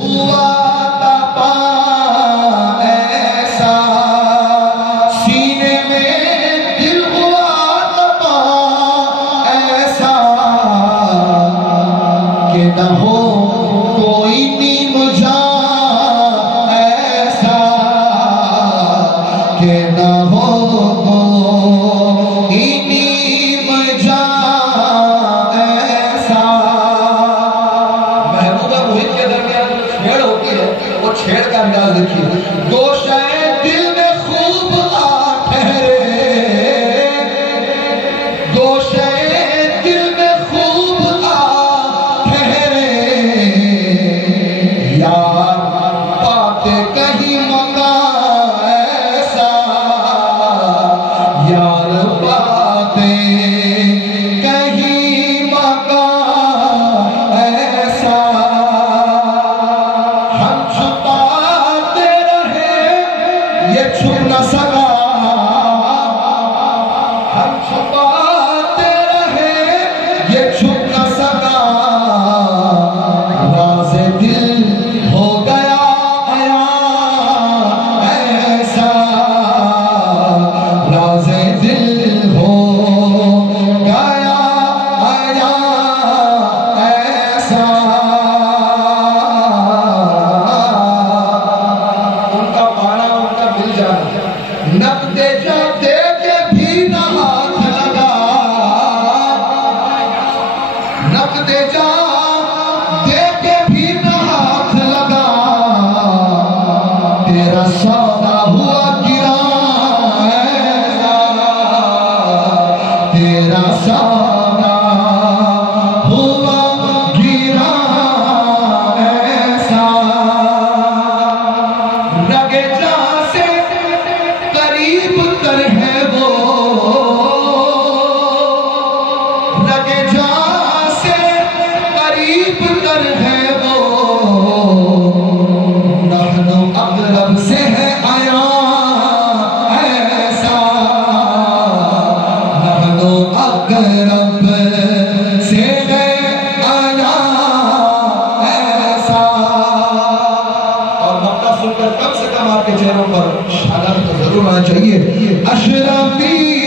ہوا تپا ایسا سینے میں دل ہوا تپا ایسا کہ نہ ہو کوئی نیم جان ایسا کہ نہ ہو کوئی نیم جان ایسا. محبوبہ محیط کے درمیان چھیڑ ہوتی ہے، وہ چھیڑ کا انداز دیکھیے. گوشۂ دل میں خوب آ ٹھہرے، گوشۂ دل میں خوب آ ٹھہرے، یار پاتے کہیں مکان ایسا، یار پاتے کہیں مکان ایسا. ہم چھپاتے رہے یہ چھپ نہ سکا، ہم چھپاتے رہے یہ چھپ نہ سکا، راز دل ہو گیا عیاں ایسا، راز دل ہو گیا عیاں ایسا. ان کا پانا ان کا مل جانا، نقد جا دے کے بھی نہ ہاتھ لگا، نقد جا دے کے بھی نہ ہاتھ لگا، تیرا سودا ہوا گراں ایسا، تیرا سودا ہوا گراں ایسا. رگے جاں سے قریب تر ہے وہ، رگے جاں سے قریب تر ہے وہ، نحن اقرب سے ہے عیاں ایسا، نحن اقرب سے ہے عیاں ایسا. اور مقطع سن کر کم سے کم آپ کے چہروں پر شاداب تو ضرور آنا چاہیے. اشرفی